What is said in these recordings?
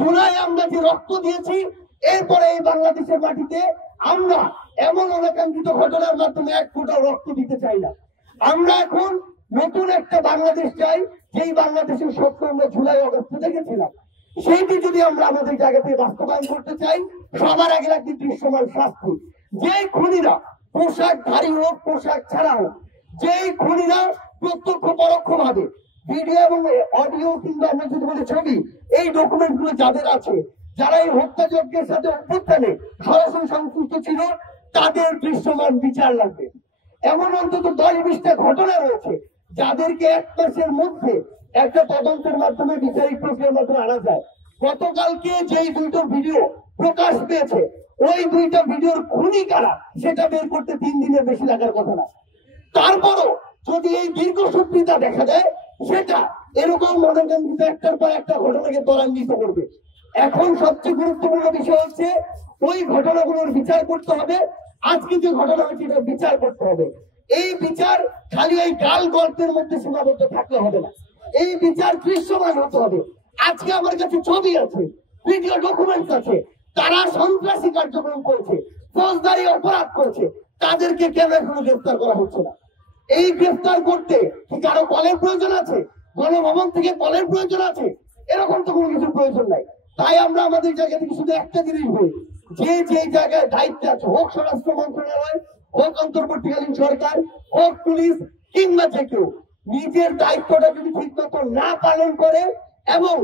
জুলাই আমরা যে রক্ত দিয়েছি, এরপরে এই বাংলাদেশের মাটিতে আমরা এমন অনাকাঙ্ক্ষিত ঘটনার মাধ্যমে এক ফোঁটা রক্ত দিতে চাই না। আমরা এখন নতুন একটা বাংলাদেশ চাই, যেই বাংলাদেশের স্বপ্ন আমরা জুলাই অগস্টে দেখেছিলাম। সেইটি যদি আমরা আমাদের জায়গাতে বাস্তবায়ন করতে চাই, সবার আগে লাগবে দৃশ্যমান শাস্তি। যেই খুনিরা পোশাকধারী হোক, পোশাক ছাড়া হোক, যেই খুনিরা প্রত্যক্ষ পরোক্ষ ভাবে ভিডিও এবং অডিও কিংবা আমরা যদি বলি ছবি, এই ডকুমেন্ট গুলো যাদের আছে, যারা এই হত্যাযজ্ঞের সাথে অভ্যুত্থানে সরাসরি সংশ্লিষ্ট ছিল, তাদের দৃশ্যমান বিচার লাগবে। এমন অন্তত 10-20টা ঘটনা রয়েছে যাদেরকে 1 মাসের মধ্যে একটা তদন্তের মাধ্যমে বিচারিক প্রক্রিয়ার মাধ্যমে আনা যায়। গতকালকে যেই 2টো ভিডিও প্রকাশ পেয়েছে, ওই 2টা ভিডিওর খুনি কারা সেটা বের করতে 3 দিনের বেশি লাগার কথা না। তারপরও যদি এই দীর্ঘসূত্রিতা দেখা যায়, সেটা এরকম মনোকাঙ্ক্ষিত একটার পর একটা ঘটনাকে ত্বরান্বিত করবে। এখন সবচেয়ে গুরুত্বপূর্ণ বিষয় হচ্ছে ওই ঘটনাগুলোর বিচার করতে হবে। আজকে যে ঘটনা হচ্ছে এটা বিচার করতে হবে। এই বিচার খালি এই গাল গল্পের মধ্যে সীমাবদ্ধ থাকলে হবে না, এই বিচার দৃশ্যমান হতে হবে। আজকে আমার কাছে ছবি আছে, ভিডিও ডকুমেন্টস আছে, তারা সন্ত্রাসী কার্যক্রম করেছে, ফৌজদারি অপরাধ করেছে, তাদেরকে কেন এখনো গ্রেফতার করা হচ্ছে না? এই গ্রেফতার করতে কি কারো কলের প্রয়োজন আছে? গণভবন থেকে কলের প্রয়োজন আছে? এরকম তো কোনো কিছুর প্রয়োজন নাই। তাই আমরা আমাদের জায়গা থেকে শুধু একটা জিনিস বলি, যে যে জায়গায় দায়িত্ব আছে, হোক স্বরাষ্ট্র মন্ত্রণালয়, হোক অন্তর্বর্তীকালীন সরকার, হোক পুলিশ, কিংবা যে কেউ, নিজের দায়িত্বটা যদি ঠিক মতো না পালন করে এবং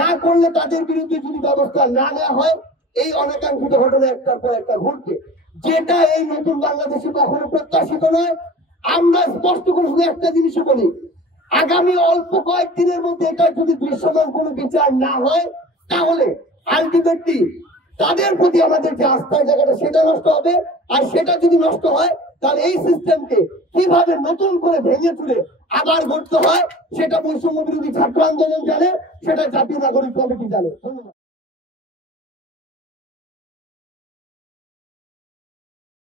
না করলে তাদের বিরুদ্ধে যদি ব্যবস্থা না নেওয়া হয়, এই অনাকাঙ্ক্ষিত ঘটনা একটার পর একটা ঘটবে, যেটা এই নতুন বাংলাদেশে কখনো প্রত্যাশিত নয়। আমরা স্পষ্ট করে শুধু একটা জিনিসই বলি, আগামী অল্প কয়েকদিনের মধ্যে এটা যদি দৃশ্যমান কোনো বিচার না হয়, তাহলে আলটিমেটলি তাদের প্রতি আমাদের যে আস্থার জায়গাটা সেটা নষ্ট হবে। আর সেটা যদি নষ্ট হয়, তাহলে এই সিস্টেমকে কিভাবে নতুন করে ভেঙে তুলে আবার গড়তে হয়, সেটা বৈষম্য বিরোধী ছাত্র আন্দোলন জানে, সেটা জাতীয় নাগরিক কমিটি জানে। ধন্যবাদ।